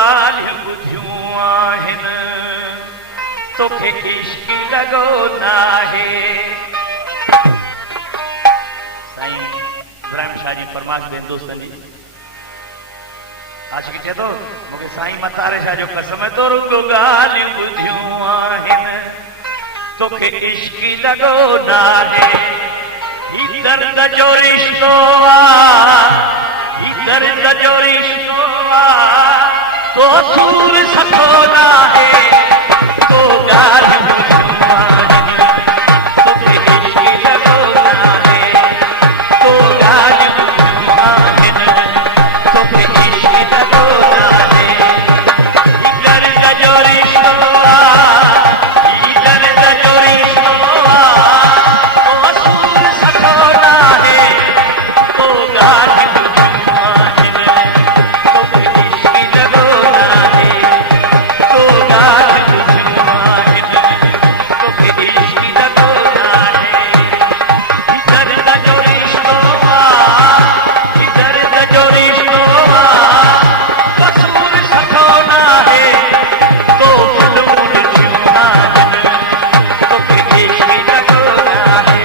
ॻाल्हियूं ॿुधियूं आहिनि तोखे इश्क लॻो नाहे। साईं इब्राहिम शाह जी फरमाइश बि हिंदुस्तानी आशिक़ चए थो मूंखे साईं मतारे शाह जो कसम है तो रुगो ॻाल्हियूं ॿुधियूं आहिनि तोखे इश्क लॻो नाहे। ही दर्द जो रिश्तो ही दर्द जो रिश्तो तो सूर सको नाहे। तो ॻाल्हियूं ॿुधियूं आहिनि तोखे इश्क लॻो नाहे। तो ॻाल्हियूं ॿुधियूं आहिनि तोखे इश्क लॻो नाहे। ही दर्द जो रिश्तो ही दर्द जो रिश्तो तो सूर सको नाहे। तो ॻाल्हियूं ॿुधियूं आहिनि तोखे इश्क लॻो नाहे। तो ॻाल्हियूं ॿुधियूं आहिनि तोखे इश्क लॻो नाहे। ही दर्द जो रिश्तो ही दर्द जो रिश्तो कसूर सको नाहे। तो फ़िल्मूं ॾिठियूं आहिनि तोखे इश्क लॻो नाहे।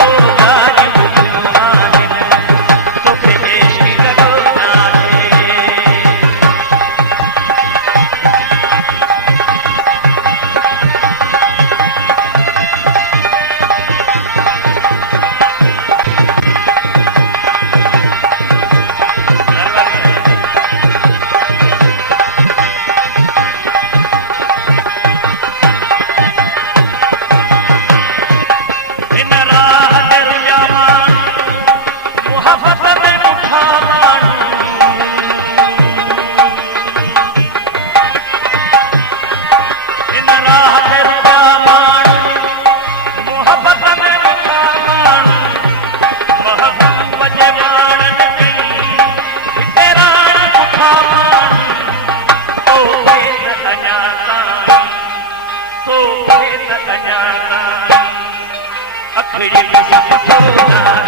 तो ॻाल्हियूं ॿुधियूं आहिनि तोखे इश्क लॻो नाहे। इन राह ते रुलिया माण्हू मुहबत में ॿुधा माण्हू। इन राह ते रुलिया माण्हू मुहबत में ॿुधा माण्हू। महबूब जे माणनि कई हिते राण ॿुधा माण्हू। तोखे न अञाता तोखे न अञाता अखियुनि में ॾिठो नाहे।